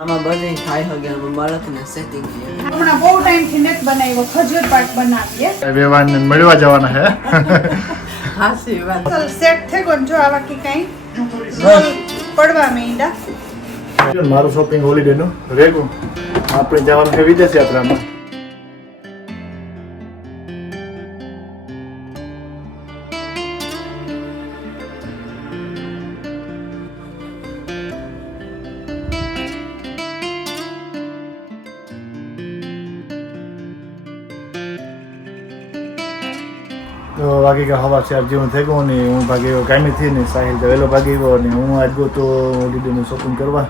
આમાં બને ખાઈ હગે આમાં બાળકને સેટિંગ છે હમણાં બહુ ટાઈમ થી નથી બનાવ્યો ખજૂર પાક બનાવીએ વેવાન મળવા જવાના હે હાસી વાત ચાલ સેટ થઈ ગયો જો આવા કે કઈ પડવા માંડ્યા મારું શોપિંગ હોલિડે નું રેગું આપણે જવાનું છે વિદેશ યાત્રામાં તો બાકી કે હવા ચાર જેવું થઈ ગયું ને હું ભાગી કાયમી થી ને સાહિલ તો વહેલો ભાગી ગયો ને હું આજ ગયો તો હોલિડેનું શોપિંગ કરવા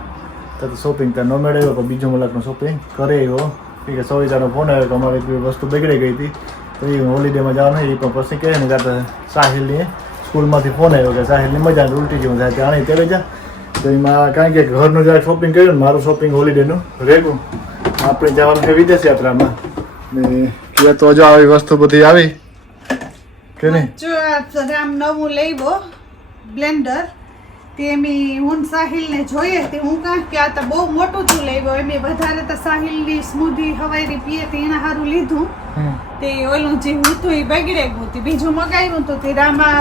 તો શોપિંગ તો ન મેળવ્યો પણ બીજો મુલાકનું શોપિંગ કરે એવો કે સવિતાનો ફોન આવ્યો કે અમારી કોઈ વસ્તુ બગડી ગઈ હતી તો એ હોલિડેમાં જવાનું એ પણ પછી કહે ને ત્યાં સાહિલની સ્કૂલમાંથી ફોન આવ્યો કે સાહિલની મજા ઉલટી જેવું થાય ત્યાં ત્યારે જા તો એમાં કાંઈ કે ઘરનું જ્યારે શોપિંગ કર્યું ને મારું શોપિંગ હોલિડેનું રેગું આપણે જવાનું છે વિદેશ યાત્રામાં ને કે તો જો આવી વસ્તુ બધી આવી કે નહીં જો આ રામ નવું લેવો બ્લેન્ડર તે મેં હું સાહિલને જોઈએ તે હું કાં કે આ તો બહુ મોટું થયું લેવો એમ વધારે તો સાહિલની સ્મૂધી હવાઈ પીએ તે એના સારું લીધું તે ઓલું જે હતું એ બગડે ગયું તે બીજું મગાવ્યું તો તે રામા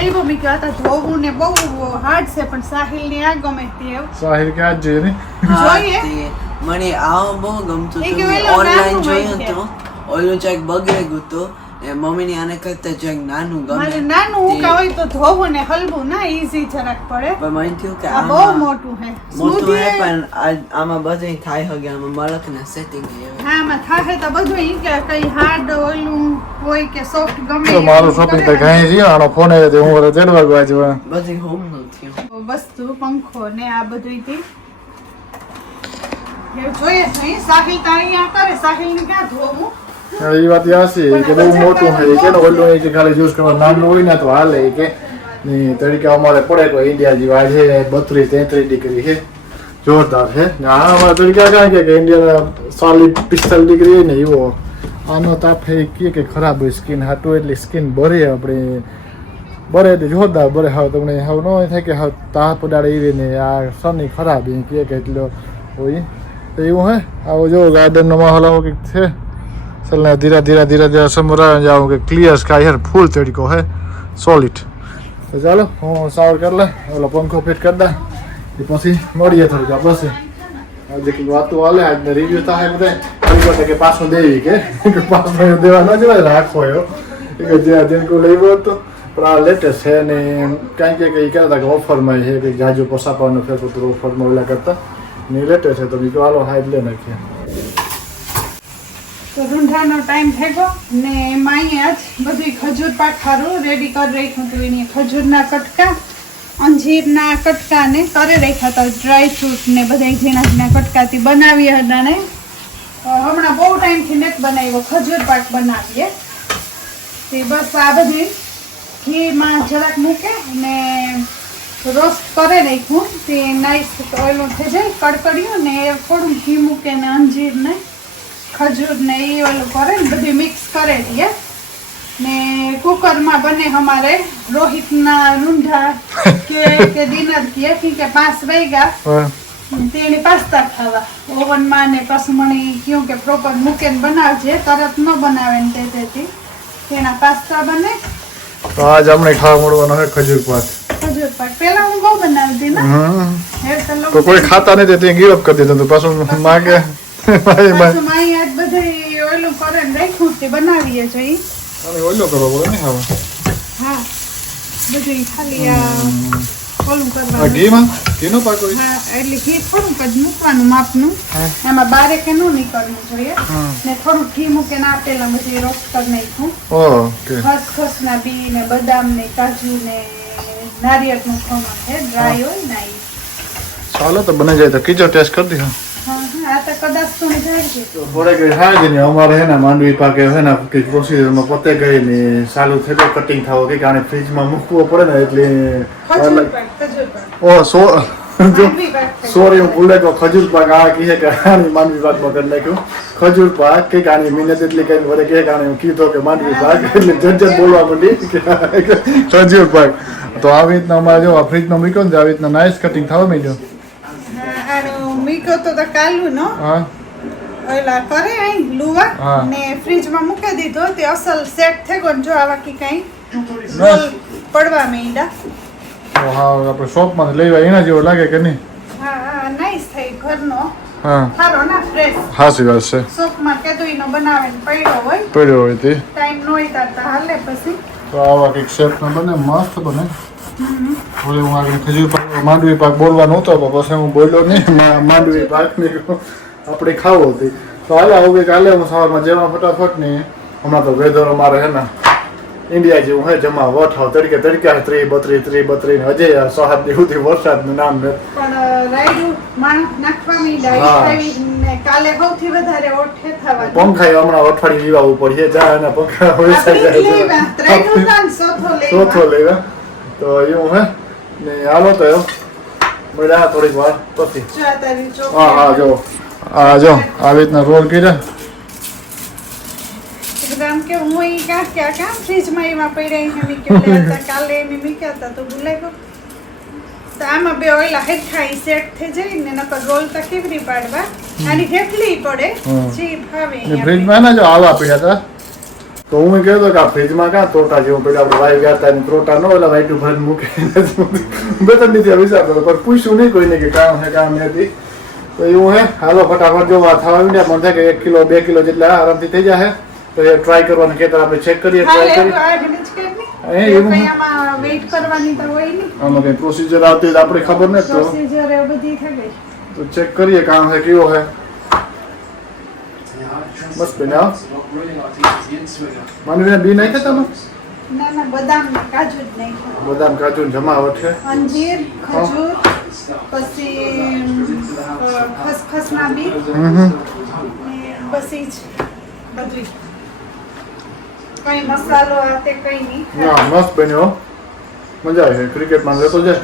લેવો મેં કહ્યું આ તો ધોવું ને બહુ હાર્ડ છે પણ સાહિલને આ ગમે તે સાહિલ કે આજ જોઈએ ને જોઈએ મને આ બહુ ગમતું એ કે હતું ઓલું ઓનલાઈન નાનું જોયું હોય તો ઓલું ચેક બગડે ગયું તો એ મમ્મીની આને કરતા ચેક નાનું મારે ગમે નાનું ઉકા હોય તો ધોવું ને હલવું ના ઈઝી જરાક પડે પણ મને થયું કે આ બહુ આમાં મોટું હે મોટું હે સ્મૂધી પણ આમાં બધે ખાઈ હગે આમાં બાળકને સેટિંગ છે હા આમાં થાય તો બધું ઈ કે કઈ હાર્ડ ઓલું હોય કે સોફ્ટ ગમે તો મારું શોપિંગ તો ઘણી છે આનો ફોન આવ્યો તો હું વરે તેડવા ગયો આજે બધી હોમનું થયું વસ્તુ પંખો ને આ બધું થી એ જોઈએ છે સાહિલ તો અહીંયા કરે સાહિલ ને ક્યાં ધોવું એ વાત યાસી કે બહુ મોટું છે કે ઓલું એ કે ખાલી યુઝ કરવા નાનું હોય ને તો હાલે કે ની તરીકે અમારે પડે તો ઇન્ડિયા જેવા છે 32-33 ડિગ્રી છે જોરદાર છે ને આ અમારે તરીકે કાંઈ કે ઇન્ડિયા 40-45 ડિગ્રી ને એવો આનો તાપ છે કે ખરાબ હોય સ્કિન હાટું એટલી સ્કિન બરે આપણે બરે એટલે જોરદાર બરે હવે તમને હવે ન થાય કે હવે તાપ ઉડાડે એવી ને આ સની ખરાબ એમ કે એટલો હોય તો એવું હે આવો જો ગાર્ડનનો માહોલ આવો કંઈક છે चलना धीरे धीरे धीरे धीरे समरा जाऊँ कि क्लियर स्काई है फुल तरीको है सॉलिड तो चलो હું સાવર કરી લે ઓલો પંખો ફિટ કરી દે એ પછી મળીએ થોડીક બસ આજે કે વાતો હાલે આજનો રિવ્યુ થાય બધે ફરી કે પાછો દેવી કે પાછો દેવા ન જવાય રાખો એવો કે જે જેનકો લેવો હતો પણ આ લેટેસ્ટ છે ને કાંઈ કે કહેતા હતા કે ઓફરમાં છે કે જાજો પસાપાનો ફેર ઓફરમાં ઓલા કરતા ને લેટેસ્ટ છે તો બીજું હાલો હાઈડ લે નાખીએ તો રૂંઢાનો ટાઈમ થઈ ગયો ને એમાં અહીંયા જ બધું ખજૂર પાક ખારું રેડી કરી રાખ્યું હતું એની ખજૂરના કટકા અંજીરના કટકા ને કરી રાખ્યા હતા ડ્રાય ફ્રૂટ ને બધા ઝીણા ઝીણા કટકાથી બનાવી હતા ને હમણાં બહુ ટાઈમથી નથી બનાવ્યો ખજૂર પાક બનાવીએ તે બસ આ બધી ઘીમાં જરાક મૂકે ને રોસ્ટ કરી નાખ્યું તે નાઈસ ઓઈલું થઈ જાય કડકડિયું ને થોડું ઘી મૂકે ને અંજીર ને ખજૂર ને એ ઓલું કરે ને બધું મિક્સ કરે દઈએ ને કુકરમાં બને અમારે રોહિતના રૂંઢા કે ડિનર કે 5 વાગ્યા તેની પાસ્તા ખાવા ઓવનમાં ને પછી મને કહ્યું કે પ્રોપર મૂકીને બનાવજે તરત ન બનાવે ને તેથી તેના પાસ્તા બને તો આજ આપણે ખાવા મળવાનો છે ખજૂર પાક ખજૂર પાક પેલા હું બહુ બનાવતી ને તો કોઈ ખાતા નહીં તે ગીવ અપ કરી દીધું તો પાછું માગે પાછું માઈ આજ બધે ઓલું કરે ને રાખ્યું તે બનાવીએ જોઈએ અને ઓલો કરવો પડે ને હવે હા બધું ખાલી આ ઓલું કરવા ઘીનો પાક હોય હા એટલે ઘી થોડુંક જ મૂકવાનું માપનું એમાં બારે કે નું નીકળવું જોઈએ ને થોડુંક ઘી મૂકીને આપેલા બધી રોસ્ટ કરી નાખ્યું ઓકે ખસખસ ના બી ને બદામ ને કાજુ ને નારિયેળ નું ખમણ છે ડ્રાય હોય ને ચાલો તો બની જાય તો કીજો ટેસ્ટ કરી દીધો આ તો કદાચ તો જાય છે થોડે કઈ થાય ને અમારે હે ને માંડવી પાકે હે ને કે પ્રોસીજરમાં પતે ગઈ ને ચાલુ થઈ ગયું કટિંગ થવો કે આને ફ્રીજમાં મૂકવો પડે ને એટલે સોરી હું ભૂલે ગયો ખજૂર પાક આ કહે કે આની માંડવી પાકમાં કરી નાખ્યું ખજૂર પાક કે આની મહેનત એટલી કઈ વડે કે આને કીધો કે માંડવી પાક એટલે જજ્જત બોલવા માંડી કે ખજૂર પાક તો આવી રીતના અમારે જો ફ્રીજમાં મૂક્યો ને આવી રીતના નાઇસ કટિંગ થવા માંડ્યો ગોતો તો કાલુ નો હા ઓલા કરે અહીં લુવા હા. ને ફ્રીજમાં મૂકી દીધો તે અસલ સેટ થઈ ગયો ને જો આવા કે કઈ રોલ પડવા માંડ્યા. તો હા આપણે શોપમાં લેવા એના જેવો લાગે કે નહીં? હા નાઈસ થઈ ઘરનો હા સારો ના ફ્રેશ. હાસી વાત છે. શોપમાં કેદુઈનો બનાવે ને પડ્યો હોય પડ્યો હોય તે ટાઈમ નો હોય તાર હાલે પછી. તો આવા કંઈક શેપમાં બને મસ્ત બને. ઓલે હું આગળ ખજૂર પાક માંડવી પાક બોલવાનો હતો પણ પછી હું બોલ્યો નહીં. માંડવી પાક નીકળ્યો આપણે ખાવો હતી. તો હાલે આવું કંઈક હાલે હું સવારમાં જેવા ફટાફટ ને હમણાં તો વેધર અમારે હે ને ઇન્ડિયા જેવું હે જમા વઠાવ તડકે 32 ને હજે 6-7 દી સુધી વરસાદનું નામ નથી. પણ રાયડું માણસ નાખવા માંડ્યા હા. ઈ ખાઈ ને કાલે સૌથી વધારે ઓઠે થવાનું. પંખા હમણાં અઠવાડિયું લેવા પડે જા એના પંખા હોય આપણે જ લેવા, ત્રાયડું ના ને ચોથો લેવા. ચોથો લેવા તો એવું હે ને હાલો તો એમ મળ્યા થોડીક વાર પછી. જો આ તારી ચોખી. હા જો આવી રીતના રોલ કર્યા. એકદમ કે હું ઈ કાં ફ્રીજમાં એમાં પડ્યા ઈ મેં કીધું લે કાલે એમ મૂક્યા હતા તો ભૂલાઈ ગયો. તો આમાં બે ઓલા હેઠા ઈ સેટ થઈ જાય ને નકર રોલ તો કેવરી પાડવા આની હેઠલી પડે જી ભાવે ને અહીંયા. ફ્રીજમાં ના જો આવા પડ્યા હતા તો હું કહેતો કે આ ફ્રીજમાં કાં તોટા જેવું પડ્યું આપણે વાઈ ગયા હતા ને તોટા ન ઓલા વાઈટું ભરીને મૂકી બે ત્રણ દિવસે વિચાર કરો પણ પૂછ્યું નહીં કોઈને કે કામ હે કામ નથી. તો એવું હે હાલો ફટાફટ જો થવા માંડ્યા પણ થાય કે 1 કિલો 2 કિલો જેટલા આરામથી થઈ જાય. તો એ ટ્રાય કરવાનું કે આપણે ચેક કરીએ હા, ટ્રાય એવું કરીએ આ મિનિટ કે નહીં? એ એવું એવું કંઈ આમાં વેઇટ કરવાની તો હોય નહીં. આમાં કઈ પ્રોસિજર આવતી આપણે ખબર નથી તો પ્રોસિજર એ બધી થઈ ગઈ. તો ચેક કરીએ કામ હે કેવો હે. બસ બેના મને બી નાખ્યા તમે ના બદામ ને કાજુ જ નહીં ખાવા. બદામ કાજુ ને જમાવટ છે. અંજીર ખજૂર પછી ખસખસના બી ને બસ ઈ જ બધું. કઈ મસાલો આ તે કઈ નહીં. ના મસ્ત બન્યો મજા આવે ક્રિકેટમાં લેતો જાય.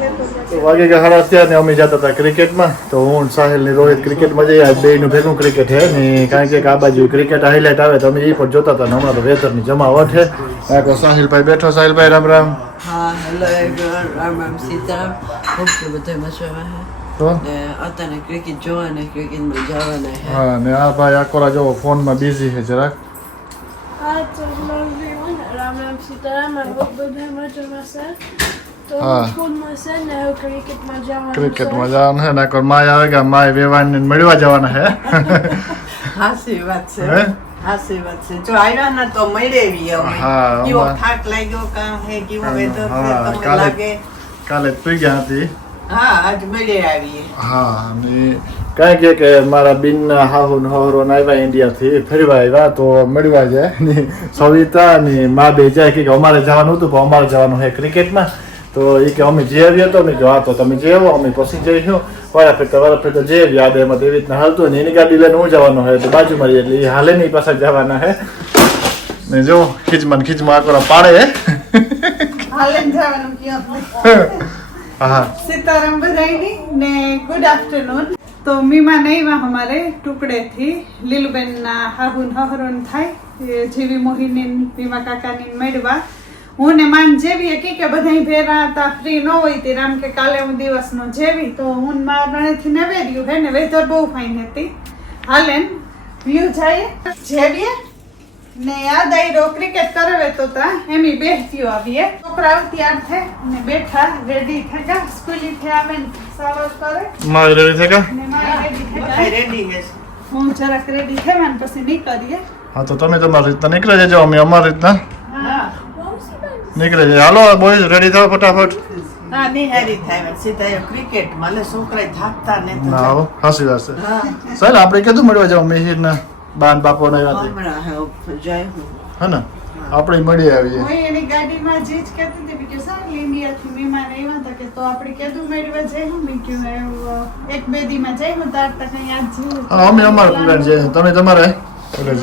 લેતો તો જશે. વાગે ગયા 11:30 ને અમે જતા હતા ક્રિકેટમાં તો હું સાહિલ ને રોહિત ક્રિકેટમાં જઈએ આજ બેયનું ભેગું ક્રિકેટ હે ને કારણ કે આ બાજુ ક્રિકેટ હાઇલાઇટ આવે તો અમે એ પણ જોતા હતા ને હમણાં તો વેધરની જમાવટ છે. આખો સાહિલભાઈ બેઠો. સાહિલભાઈ રામ રામ. હા hello everyone Ram Sitaram. Hope કે બધા મજામાં હે તો ને અત્યારે ક્રિકેટ જોવાને ક્રિકેટમાં જવાના હે. હા ને આ ભાઈ આખો જો ફોનમાં બિઝી છે જરાક. Hi to everyone. Ram Sitaram. I hope બધા મજામાં છે. તો હા. ફોનમાં છે ને હવે ક્રિકેટમાં જવાનું છે. ક્રિકેટમાં જવાનું છે ને આખો માય આવે ગયા માય વેવાઈને મળવા જવાના હે. હાસી વાત છે હે? હાસી વાત છે જો આવ્યા ને તો મળેવી અમે હા, કેવો અમાર- થાક લાગ્યો કામ હે કેવો વેધર છે હા, તમને કાલે- લાગે. કાલે જ પી ગયા હતી. હા આજ મળે આવીએ. હા ને કાંઈ કે મારા બિનના હાહુ ને હવરો ને આવ્યા ઇન્ડિયાથી ફરવા આવ્યા તો મળવા જાય ને સવિતા ને મા બે જાય કે અમારે જવાનું હતું પણ અમારે જવાનું છે ક્રિકેટમાં. તો એ કે અમે જે આવ્યા તો મેં કહ્યું હા તો તમે જે આવો અમે પછી જઈશું વારા ફેરતા જે આવ્યા આડે એમાં એવી રીતના હાલતું ને એની ગાડી લઈને હું જવાનું હોય તો બાજુમાં એટલે એ હાલે નહીં પાછા જવાના હે ને જો ખીચમાં આકોરા પાડે હે. હાલે ને જવાનું કયો. હા સીતારામ બધાયની ને ગુડ આફ્ટરનૂન. તો મીમાન આવ્યા અમારે ટુકડેથી લીલુબેનના હાહુન હહરોન થાય એ જેવી મોહિની મીમા કાકાની મેળવા હું ને માન જેવી કી કે બધાય ભેરા હતા ફ્રી ન હોય તે રામ કે કાલે હું દિવસનો જેવી તો હું મારા ગણેથી નવેર્યું હે ને વેધર બહુ ફાઇન હતી. હાલેન વ્યૂ જાય જેવીએ ને આ દાયરો ક્રિકેટ કરવે તો તા એમી બેહતીઓ આવીએ છોકરા તૈયાર થે ને બેઠા રેડી થયા સ્કૂલી થી આવે ને સાવર કરે મારે રેડી થઈ ગયા. ને મારે રેડી બધા થયા રેડી છે. હું જરાક રેડી થયા ને પછી નીકળીએ. હા તો તમે તમારી રીતના નીકળી જજો અમે અમારી રીતના હા નીકળી જાય. હાલો બોયઝ રેડી થાવ ફટાફટ. હા નિહારી થાય સીધા ક્રિકેટ માલે છોકરા થાકતા ને તો ના આવો હાસી વાત છે. હા ચાલ આપણે કીધું મળવા જાવ મિહિરના બાન બાપો ને હમણાં હવે જાય હું હે ને આપણે મળી આવીએ. હું એની ગાડીમાં જે જ કહેતી હતી કે સારું ઇન્ડિયાથી મહેમાન આવ્યા હતા કે તો આપણે કીધું મેળવા જઈ હું મેં કીધું એક બે દીમાં જઈ હું તાર તક અહીંયા જ હા અમે અમારા પ્લાન છે તમે તમારે એટલે